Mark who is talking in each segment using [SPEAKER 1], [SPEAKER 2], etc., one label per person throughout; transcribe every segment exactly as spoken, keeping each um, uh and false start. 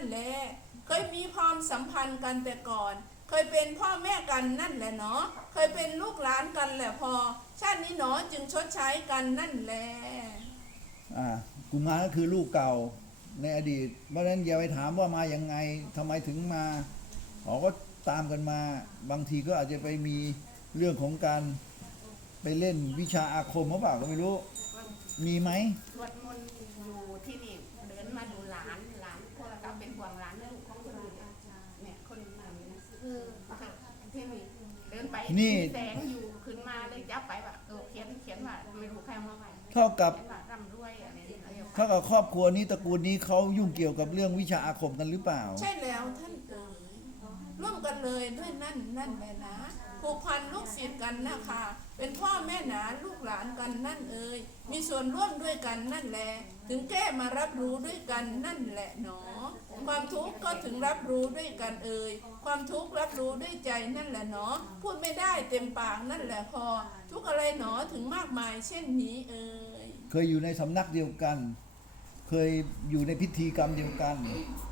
[SPEAKER 1] แหละเคยมีความสัมพันธ์กันแต่ก่อนเคยเป็นพ่อแม่กันนั่นแหละเนาะเคยเป็นลูกหลานกันแหละพอชาตินี้หนอจึงชดใช้กันนั่นแหละ
[SPEAKER 2] อ่ากุมารก็คือลูกเก่าในอดีตเพราะฉะนั้นอย่าไปถามว่ามาอย่างไงทำไมถึงมาเขาก็ตามกันมาบางทีก็อาจจะไปมีเรื่องของการไปเล่นวิชาอาคมเขาเปล่าก็ไม่รู้มีไหม
[SPEAKER 3] สวดมนต์อยู่ที่นี่เดินมาดูหลานหลานพวกเราเป็นห่วงหลานลูกของคนอื่นเนี่ยคนอื่นนะคือที่นี่เดินไปมีแสงอยู่ขึ้นมาเลยจับไปว่าเออเขียนเขียนว่าไม่รู้ใครมาใหม่
[SPEAKER 2] เท่ากับ
[SPEAKER 3] ร่ำรวยอะไร
[SPEAKER 2] เท่ากับครอบครัวนี้ตระกูลนี้เขายุ่งเกี่ยวกับเรื่องวิชาอาคมกันหรือเปล่า
[SPEAKER 1] ใช่แล้วท่านเอ๋ยร่วมกันเลยด้วยนั่นนั่นแม่นะผูกพันลูกศิษย์กันนะคะเป็นพ่อแม่หนาลูกหลานกันนั่นเอ๋ยมีส่วนร่วมด้วยกันนั่นแหละถึงแก้มารับรู้ด้วยกันนั่นแหละหนอความทุกข์ก็ถึงรับรู้ด้วยกันเอ่ยความทุกข์รับรู้ด้วยใจนั่นแหละหนอพูดไม่ได้เต็มปากนั่นแหละพอทุกอะไรหนอถึงมากมายเช่นนี้เอ่ย
[SPEAKER 2] เคยอยู่ในสำนักเดียวกันเคยอยู่ในพิธีกรรมเดียวกัน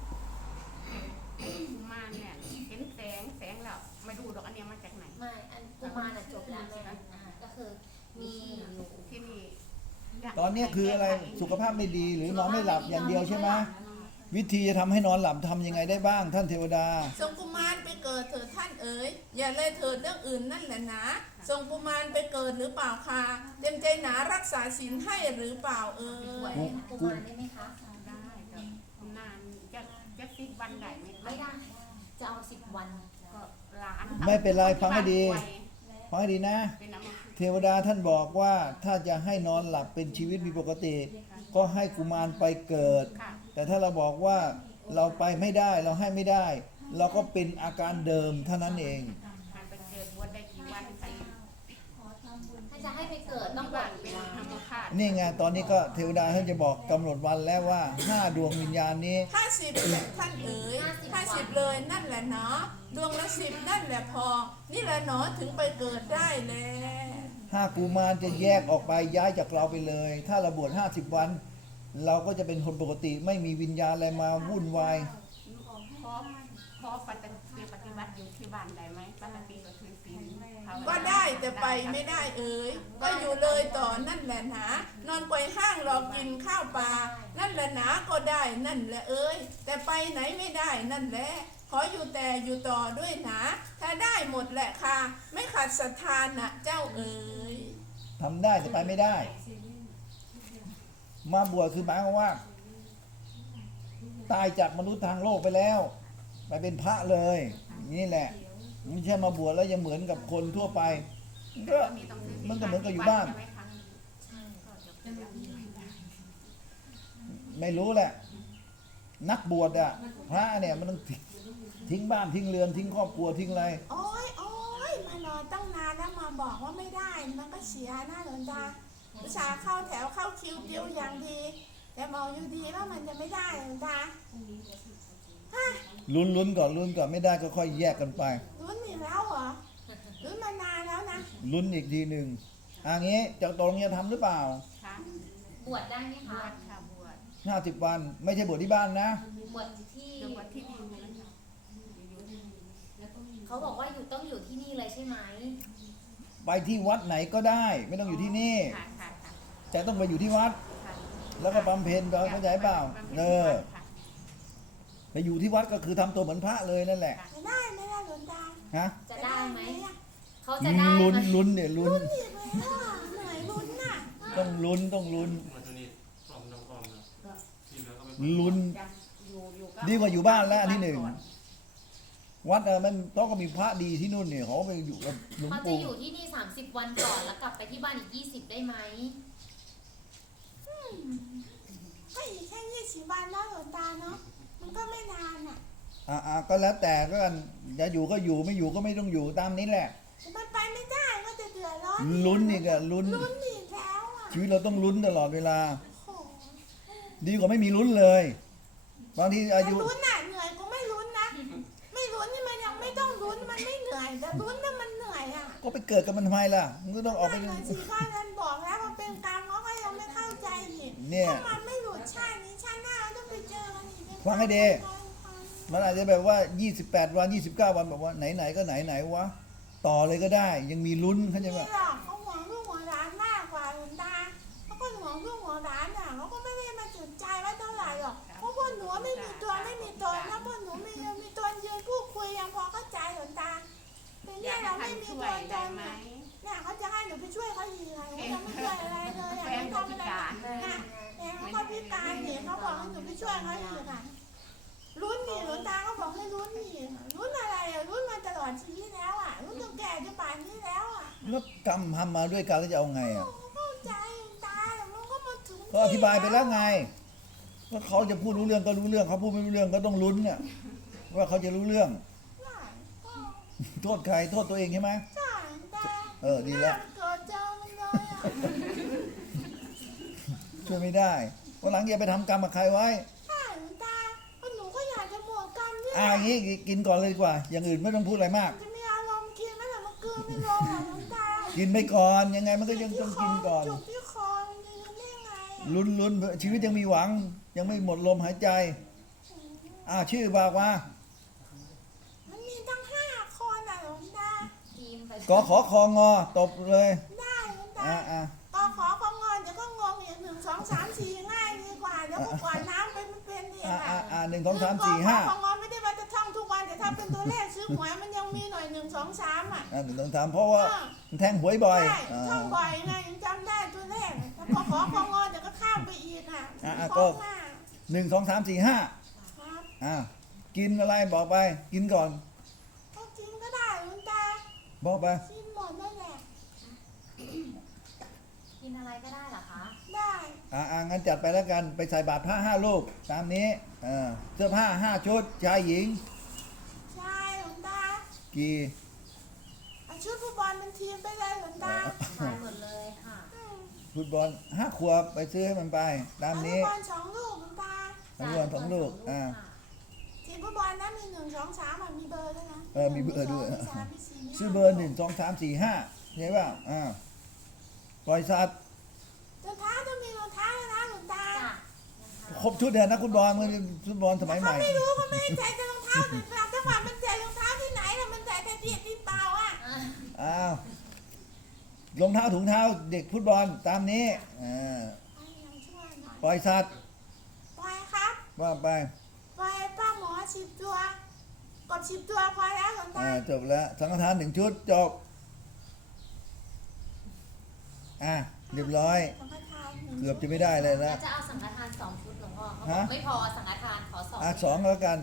[SPEAKER 3] มาเนี่ยเห็นแสงแสงแล้วไม่รู้ดอกอันเนี้ยมาจากไหน
[SPEAKER 4] ไม่อันกุมารน่ะจบแล้วแม่ก็คือมีอยู่
[SPEAKER 3] ที่นี่
[SPEAKER 2] ตอนนี้คืออะไรสุขภาพไม่ดีหรือนอนไม่หลับอย่างเดียวใช่ไหมวิธีจะทำให้นอนหลับทำยังไงได้บ้างท่านเทวดา
[SPEAKER 1] ส่งกุมารไปเกิดเถิดท่านเอ๋ยอย่าเลยเถิดเรื่องอื่นนั่นแหละนะส่งกุมารไปเกิดหรือเปล่าคะเต็มใจหนารักษาศีลให้หรือเปล่าเอ๋ย
[SPEAKER 4] กุมารได้ไหมคะ
[SPEAKER 3] ได้นานจะจะสิบวันได้ไหม
[SPEAKER 4] ไม่ได้จะเอาสิบวัน
[SPEAKER 3] ก็หลาน
[SPEAKER 2] ไม่เป็นไรฟังให้ดีฟังให้ดีนะเทวดาท่านบอกว่าถ้าจะให้นอนหลับเป็นชีวิตมีปกติก็ให้กุมารไปเกิดแต่ถ้าเราบอกว่าเราไปไม่ได้เราให้ไม่ได้เราก็เป็นอาการเดิมเท่านั้นเอง
[SPEAKER 3] ไปเกิดบวชได้กี่วันไป
[SPEAKER 4] ถ้าจะให้ไปเกิดต้องบวช
[SPEAKER 3] เป็นธรรมชาติ
[SPEAKER 2] นี่ไงตอนนี้ก็เทวดาท่านจะบอกกำหนดวันแล้วว่าห้าดวงวิญญาณนี้
[SPEAKER 1] ห้าสิบท่านเอ๋ยห้าสิบเลยนั่นแหละเนาะดวงละสิบนั่นแหละพอนี่แหละเนาะถึงไปเกิดได้แล้ว
[SPEAKER 2] ห้ากุมารจะแยกออกไปย้ายจากเราไปเลยถ้าเราบวชห้าสิบวันเราก็จะเป็นคนปกติไม่มีวิญญาณอะไรมาวุ่นวาย
[SPEAKER 3] พอพอปฏิปฏิบัติอยู่ที่บ้านได้ไหมปฏิก็ถือศีล
[SPEAKER 1] ก็ได้แต่ไปไม่ได้เอ๋ยก็อยู่เลยต่อนั่นแหละนะนอนไกวห้างรอกินข้าวปลานั่นแหละนะก็ได้นั่นแหละเอ๋ยแต่ไปไหนไม่ได้นั่นแหละขออยู่แต่อยู่ต่อด้วยนะถ้าได้หมดแหละค่ะไม่ขาดศรัทธานะเจ้าเอ๋ย
[SPEAKER 2] ทำได้แต่ไปไม่ได้มาบวชคือหมายความว่าตายจากมนุษย์ทางโลกไปแล้วไปเป็นพระเลยนี่แหละไม่ใช่มาบวชแล้วยังเหมือนกับคนทั่วไปก็มันก็เหมือนกับอยู่บ้านไม่รู้แหละนักบวชอะพระเนี่ยมันต้องทิ้งบ้านทิ้งเรือนทิ้งครอบครัวทิ้งอะไร
[SPEAKER 1] โอ้ยโอ้ยมารอตั้งนานแล้วมาบอกว่าไม่ได้มันก็เสียหน้าหลวงตาอุตส่าห์เข้าแถวเข้าคิวเดียวอย่างดีแต่บอกอยู่ดีว่ามันจะไม่ได้หลวงตา
[SPEAKER 2] ลุ้นลุ้นก่อนลุ้นก่อนไม่ได้ก็ค่อยแยกกันไป
[SPEAKER 1] ลุ้นอีกแล้วเหรอลุ้นมานานแล้วนะ
[SPEAKER 2] ลุ้นอีกทีหนึ่งอันนี้จะตรงจะทำหรือเปล่า
[SPEAKER 4] บวชได้ไหมคะ
[SPEAKER 3] บวช
[SPEAKER 2] ห้าสิบวันไม่ใช่บวชที่บ้านนะ
[SPEAKER 4] บวชที่
[SPEAKER 3] บวชที่นี่
[SPEAKER 4] เขาบอกว่าอยู่ต้องอยู่ที่นี่เลยใช่ไหม
[SPEAKER 2] ไปที่วัดไหนก็ได้ไม่ต้องอยู่ที่นี่แต่ต้องไปอยู่ที่วัดแล้วก็บำเพ็ญเราเข้าใจเปล่าเออไปอยู่ที่วัดก็คือทำตัวเหมือนพระเลยนั่นแหละ
[SPEAKER 1] จะได้ไหมล่ะหลวงตา
[SPEAKER 2] ฮะ
[SPEAKER 4] จะได้ไหมเขาจะได้
[SPEAKER 2] ลุ้นลุ้นเนี่ยลุ้น
[SPEAKER 1] เหนื่อยลุ้นน่ะ
[SPEAKER 2] ต้องลุ้นต้องลุ้นลุ้นดีกว่าอยู่บ้านแล้วที่หนึ่งวัดเออมันต้องก็มีพระดีที่นู่นเนี่ยเขาไปอยู่กับหลวงปู่
[SPEAKER 4] เขาจะอยู่ที่นี่สามสิบวันก่อนแล้วกลับไปที่บ้านอีกยี่สิบได้ไหม
[SPEAKER 1] ก็อีกแค่ยี่สิบวันแล้วหลวงตาเนาะมันก็ไม่นานอ่ะ
[SPEAKER 2] อ่าก็แล้วแต่ก็กันจะอยู่ก็อยู่ไม่อยู่ก็ไม่ต้องอยู่ตามนี้แหละ
[SPEAKER 1] มันไปไม่ได้ก็จะเดือดร้อน
[SPEAKER 2] ลุ้นอีกอะลุ้น
[SPEAKER 1] ลุ้นอีกแล้วอ่ะ
[SPEAKER 2] ชีวิตเราต้องลุ้นตลอดเวลาดีกว่าไม่มีลุ้นเลยบางทีอายุ
[SPEAKER 1] ลุ้นน่ะเหนื่อยก็ไม่ลุ้นนะไม่ลุ้นนี่มันยังไม่ต้องลุ้นมันไม่เหนื่อยแต่ลุ้นน่ะมันเหนื่อยอ่ะ
[SPEAKER 2] ก็ไปเกิดกับมันทำไมล่ะมันก็ต้องออกไป
[SPEAKER 1] เหนื่อยสิข้าท่านบอกแล้วมันเป็นกรรมเขาก็ยังไม่เข้าใจอีก
[SPEAKER 2] เนี่ย
[SPEAKER 1] ถ้ามันไม่หลุดชาตินี้ชาติหน้าต้องไปเจอกันอีก
[SPEAKER 2] ฟังให้ดีมันอาจจะแบบว่ายี่สิบแปดวันยี่สิบเก้าวันแบบว่าไหนๆก็ไหนๆวะต่อเลยก็ได้ ยังมีลุ้นเข้าใจ
[SPEAKER 1] นี่
[SPEAKER 2] ไหม
[SPEAKER 1] หรอกเขาห่วงลูกห่วงหลานมากกว่าหลวงตาเขาก็ห่วงลูกห่วงหลานอ่ะเขาก็ไม่ได้มาสนใจว่าเท่าไหร่หรอกเพราะพวกหนูไม่มีตัวไม่มีตนนะพวกหนูมีมีตนยืนพูดคุยยังพอเข้าใจหลวงตาแต่
[SPEAKER 3] อ
[SPEAKER 1] เนี่ย
[SPEAKER 3] าย ก
[SPEAKER 1] เรา
[SPEAKER 3] ให้
[SPEAKER 1] ไม่
[SPEAKER 3] ท่าน
[SPEAKER 1] มี
[SPEAKER 3] ช่ว
[SPEAKER 1] ตัวย ต
[SPEAKER 3] ได้
[SPEAKER 1] น
[SPEAKER 3] ไหม
[SPEAKER 1] เนี่ยเนี่ยเขาจะให้หนูไปช่วยเขาอีกไงเขาจะไม่ช่วยอะไรเลยอ่ะ
[SPEAKER 3] แฟน
[SPEAKER 1] ไม่
[SPEAKER 3] ก็
[SPEAKER 1] ทำ
[SPEAKER 3] พิ
[SPEAKER 1] อะไร
[SPEAKER 3] การ
[SPEAKER 1] นะเนี่ยเขาก็พิการเนี่ยเขาบอกให้หนูไปช่วยเขาอีกอ่ะลุ้นนี่หลวงตาเขาบอกให้ลุ้นนี่ลุ้นอะไรอ่ะลุ้นมาตลอดชีวิตแล้วอ่ะลุ้นจนแก่จนป่านนี้แล้วอ่ะ
[SPEAKER 2] แล้วกรรมทำมาด้วยกันแล้วจะเอาไงอ่ะ
[SPEAKER 1] เข้าใจตาแต่มันก็มาถึง
[SPEAKER 2] ก็อธิบายไปแล้วไงว่าเขาจะพูดรู้เรื่องก็รู้เรื่องเขาพูดไม่รู้เรื่องก็ต้องลุ้นเนี่ยว่าเขาจะรู้เรื่อง
[SPEAKER 1] ได้ก็
[SPEAKER 2] โทษใครโทษตัวเองใช่ไหม
[SPEAKER 1] ใช่ตา
[SPEAKER 2] เออดีแล้ว
[SPEAKER 1] หน้ามันเกิดเจอมันเลยอ่ะ
[SPEAKER 2] ช่วยไม่ได้วันหลังอย่าไปทำกรรมกับใครไว้
[SPEAKER 1] ใช่ตาเพราะหนูก็อยากจะบวกกันด้วย
[SPEAKER 2] อ่าอย่างนี้กินก่อนเลยดีกว่า อย่างอื่นไม่ต้องพูดอะไรมาก
[SPEAKER 1] จะมีอารมณ์กินไหมล่ะมันกลืนไม่ลงอ่ะหลวงตา
[SPEAKER 2] กินไปก่อนยังไงมันก็ยังต้องกินก่อน
[SPEAKER 1] จุกที่คอมันจะยังได้ไงอ่ะ
[SPEAKER 2] ลุ้นลุ้นชีวิตยังมีหวัง ยังไม่หมดลมหายใจอ่าชื่อบอกว่า
[SPEAKER 1] มันมีตั้งห้าคนอ่ะหลวงตา
[SPEAKER 4] ทีมไป
[SPEAKER 2] กอขอคองอตบเลย
[SPEAKER 1] ได้หลวงตา
[SPEAKER 2] อ่าอ่า
[SPEAKER 1] ก็ขอของงอนเดี๋ยวก็งงอีกหนึ่งสองสามสี่ง่ายดีกว่าเดี๋ยวก็กวาดน้ำไปมันเป็นเอง
[SPEAKER 2] อ่า
[SPEAKER 1] อ่ะ
[SPEAKER 2] อ่าอ่าหนึ่งสองสามสี่ห้า
[SPEAKER 1] ของงอนไม่ได้ว่าจะท่องทุกวันแต่ถ้าเป็นตัวเลขซื้อหวยมันยังมีหน่อยหนึ่งสองสามอ่ะ
[SPEAKER 2] อ่าหนึ่งสองสามเพราะว่ามันแทงหวยบ่อย
[SPEAKER 1] ใช่
[SPEAKER 2] อ่า
[SPEAKER 1] ท่องบ่อยไงยังจำได้ตัวเลขถ้าพอขอของงอนเดี๋ยวก็ข้ามไปอีกอ่ะ
[SPEAKER 2] อ่าอ่า
[SPEAKER 1] ข
[SPEAKER 2] ก็
[SPEAKER 1] องมา
[SPEAKER 2] หนึ่งสองสามสี่ห้า
[SPEAKER 1] ครับ
[SPEAKER 2] อ่ากินอะไรบอกไป กินก่อน
[SPEAKER 1] ก็กินก็ได้หลวงตา
[SPEAKER 2] บอกไป
[SPEAKER 1] กินหมดนั่นแหละ
[SPEAKER 4] กินอะไรก็ได้เหรอคะ
[SPEAKER 1] ได้
[SPEAKER 2] อ่าอ่างั้นจัดไปแล้วกันไปใส่บาตรผ้าห้าลูกตามนี้อ่าเสื้อผ้าห้าชุดชายหญิง
[SPEAKER 1] ใช่หลวงตา
[SPEAKER 2] กี่
[SPEAKER 1] เอาชุดฟุตบอลเป็นทีมไปเลยหลวงตา
[SPEAKER 4] ทานหมดเลยค่ะ
[SPEAKER 1] อืม
[SPEAKER 2] ฟุตบอลห้าขวบไปซื้อให้มันไป ตาม
[SPEAKER 1] เอาฟุ
[SPEAKER 2] นี้
[SPEAKER 1] ตบอลสองลูกหลวงตา
[SPEAKER 2] ฟุตบอลสองลูกอ่า
[SPEAKER 1] ทีมฟุตบอลนะมีหนึ่งสองสามอ่ะมีเบอร์ด้วยนะ
[SPEAKER 2] เออมีเบอร์ด้วย
[SPEAKER 1] มีสามมีสี่มีห้า
[SPEAKER 2] ชื่อเบอร์หนึ่งสองสามสี่ห้าใช่ป่ะอ่าปล่อยสัตว์
[SPEAKER 1] รองเท้าต้องมีรองเท้าแล้วนะหลวงตา
[SPEAKER 4] จ้ะ
[SPEAKER 2] ครบชุดเลยนะคุณบอลมันฟุตบอลสมัยให
[SPEAKER 1] เขา
[SPEAKER 2] ม่
[SPEAKER 1] ไม่รู้เขาไม่ให้ใส่แต่รองเท้าเป็นแบบจังหวะมันใส่รองเท้าที่ไหนล่ะมันใส่แต่เดียดที่เปล่าอ่ะ
[SPEAKER 4] อ่ะ
[SPEAKER 2] อ้าวรองเท้าถุงเท้าเด็กฟุตบอลตามนี้อ่า
[SPEAKER 1] ให้ยังช่วยหน่อย
[SPEAKER 2] ปล่อยสัตว์
[SPEAKER 1] ปล่อยครับ
[SPEAKER 2] ว่าไป
[SPEAKER 1] ปล่อยป้าหมอสิบตัวกดสิบตัวพอแล้วหลวงตา
[SPEAKER 2] อ่าจบแล้วสังฆทานหนึ่งชุดจบอ่ะเรียบร้อย
[SPEAKER 1] สังฆทานหนึ่ง
[SPEAKER 2] เกือบจะไม่ได้เลย
[SPEAKER 4] แล้
[SPEAKER 2] นะ
[SPEAKER 4] วจะเอาสังฆทานสองชุดหลวงพ่อเขาบอ
[SPEAKER 2] ฮะ
[SPEAKER 4] กไม่พอสังฆทานขอสอง
[SPEAKER 2] อ่ะสองแล้วกัน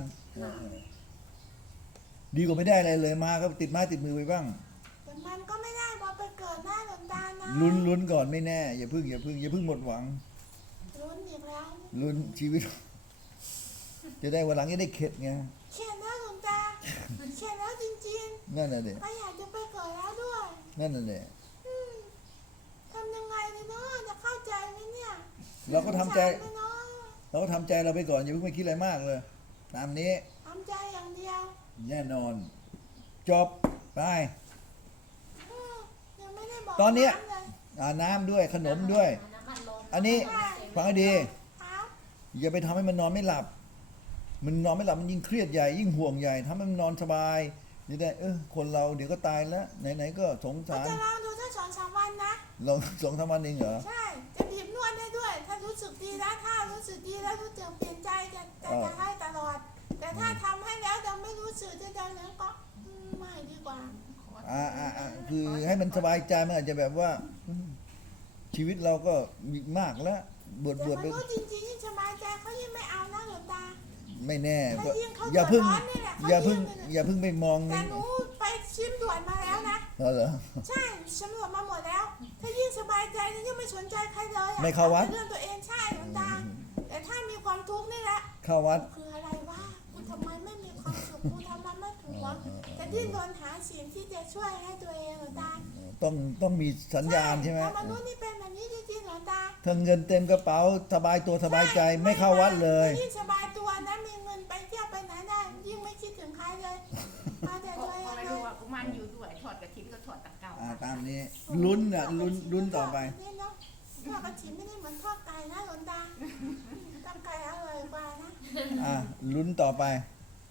[SPEAKER 2] ดีกว่าไม่ได้อะไรเลยมาก็ติดไม้ติดมือไปบ้าง
[SPEAKER 1] แต่มันก็ไม่ได้พอไปเกิดหน้าหลวงตานะ
[SPEAKER 2] ลุ้นลุ้นก่อนไม่แน่ อย่าพึ่งอย่าพึ่งอย่าพึ่งหมดหวัง
[SPEAKER 1] ลุ้นอีกแล้ว
[SPEAKER 2] ลุ้นชีวิต จะได้วันหลังจะได้เข็ดไง
[SPEAKER 1] เขียนแล้วหลวงตาเขียนแล้วจริง
[SPEAKER 2] นั่นน่ะเด็
[SPEAKER 1] ๆก็อยากจะไปเกิดแล้วด้วย
[SPEAKER 2] นั่นน่ะเด็
[SPEAKER 1] อืมทำยังไงดีเนาะจะเข้าใจไหมเนี่ย
[SPEAKER 2] เราก็ทำใจ
[SPEAKER 1] สงสารไหมเนาะ
[SPEAKER 2] เราก็ทำใจเราไปก่อนอย่าเพิ่งไปคิดอะไรมากเลย ตามนี้
[SPEAKER 1] ทำใจอย่างเดียว
[SPEAKER 2] แน่นอน จบไป
[SPEAKER 1] อืมยังไม่ได้บอก
[SPEAKER 2] ตอนเนี้ย
[SPEAKER 1] ำเลย
[SPEAKER 2] อ่าน้ำด้วยขนมด้วย
[SPEAKER 4] น้ำมันลง
[SPEAKER 2] อันนี้ ฟังให้ดี
[SPEAKER 1] ครับ
[SPEAKER 2] อย่าไปทำให้มันนอนไม่หลับ มันนอนไม่หลับมันยิ่งเครียดใหญ่ยิ่งห่วงใหญ่ทำให้มันนอนสบายนี่ได้เออคนเราเดี๋ยวก็ตายแล้วไหนๆก็สง
[SPEAKER 1] เรา
[SPEAKER 2] สาร
[SPEAKER 1] จะลองดูถ้าสองสามวันนะ
[SPEAKER 2] เราสองสามวันเองเหรอ
[SPEAKER 1] ใช่ จะบีบนวดได้ด้วย ถ้ารู้สึกดีแล้วถ้ารู้สึกดีแล้วรู้สึกเปลี่ยนใจจะจะจะให้ตลอด แต่ถ้าทำให้แล้วยังไม่รู้สึกจะเดินแล้วก็อืมไม่ดีกว่า
[SPEAKER 2] อ่าอ่าอ่าคือให้มันสบายใจมันอาจจะแบบว่าอืมชีวิตเราก็มีมากแล้วบวช
[SPEAKER 1] แต่
[SPEAKER 2] บวช
[SPEAKER 1] ม
[SPEAKER 2] ไป
[SPEAKER 1] นุษย์จริงๆยิ่งสบายใจเขายิ่งไม่เอานะหลวงตา
[SPEAKER 2] ไม่แน่ก็
[SPEAKER 1] ถ้ายิ่งเขา
[SPEAKER 2] อย่าเพึ่ง
[SPEAKER 1] เดือดร้อนนี่แหละเขา
[SPEAKER 2] อย่าเพึ่ง
[SPEAKER 1] ยิ่ง
[SPEAKER 2] อย่าเพึ่งไปมอง
[SPEAKER 1] แต่หนูไปชิมด่วนมาแล้วนะ
[SPEAKER 2] เหรอเหรอ
[SPEAKER 1] ใช่สำรวจมาหมดแล้ว ถ้ายิ่งสบายใจนี่ยิ่งไม่สนใจใครเลยอะ
[SPEAKER 2] ไม่เข้าวัด
[SPEAKER 1] แต่เรื่องตัวเองใช่หลวงตา แต่ถ้ามีความทุกข์นี่แหละ
[SPEAKER 2] เข้าวัด
[SPEAKER 1] คืออะไรวะกูทำไมไม่มีความสุขกูทำมันไม่ถูกวะแต่ดิ้นรนหาสิ่งที่จะช่วยให้ตัวเองหลวงตา
[SPEAKER 2] ต้องต้องมีสัญญาณใช่ไหม
[SPEAKER 1] ถ้ามนุษย์นี่เป็นแบบนี้จริงๆหลวงตา
[SPEAKER 2] ถ้าเงินเต็มกระเป๋าสบายตัวสบายใจไม่เข้าวัดเลย
[SPEAKER 1] ยิ่งสบายตัวนะมีเงินไปเที่ยวไปไหนได้ยิ่งไม่คิดถึงใครเลยเอาแต่ตัวเอง
[SPEAKER 3] ไม่
[SPEAKER 1] เล
[SPEAKER 3] รู้
[SPEAKER 1] ย
[SPEAKER 3] ว่ากุมารอยู่ด้วยถอดกระถิ่นก็ถอดตะเกา
[SPEAKER 2] อ่าตามนี้ลุ้นอ่ะลุ้นลุ้นต่อไป
[SPEAKER 1] นี่เนาะทอดกระถิ่นไม่ได้เหมือนทอดไก่นะหลวงตาทำไก่อร่อยกว่านะ
[SPEAKER 2] อ่าลุ้นต่อไป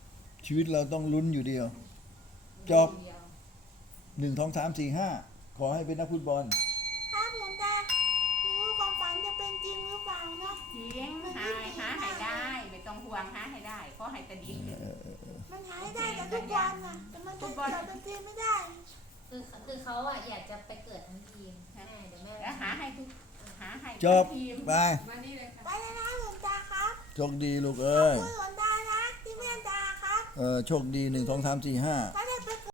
[SPEAKER 2] ชีวิตเราต้องลุ้นอยู่เดียว จบหนึ่งสองสามสี่ห้าขอให้เป็นนักฟุตบอล
[SPEAKER 1] ครับหลวงตาไม่รู้ความฝันจะเป็นจริงหรือเปล่าเนาะ
[SPEAKER 3] จริงหาหาให้ได้ไม่ต้องห่วงหาให้ได้ขอให้แต่ดีขึ้น
[SPEAKER 1] มันหายได้แต่ทุกวันน่ะแต่มันเป็นเกิดเป็นทีไม่ได้
[SPEAKER 4] คือคือเขาอะอยากจะไปเกิดทั้งทีมแม่เดี๋ยวแม่
[SPEAKER 3] แล้วหาให้ทุกหาให้
[SPEAKER 2] จบ
[SPEAKER 3] ทีม
[SPEAKER 2] ไป
[SPEAKER 3] มานี่เลยค่ะ
[SPEAKER 1] ไปเลยนะหลวงตาครับ
[SPEAKER 2] โชคดีลูกเอ้ย
[SPEAKER 1] คุณหลวงตานะที่เมตตาครับ
[SPEAKER 2] เออโชคดีหนึ่งสองสามสี่ห้า
[SPEAKER 1] ขอ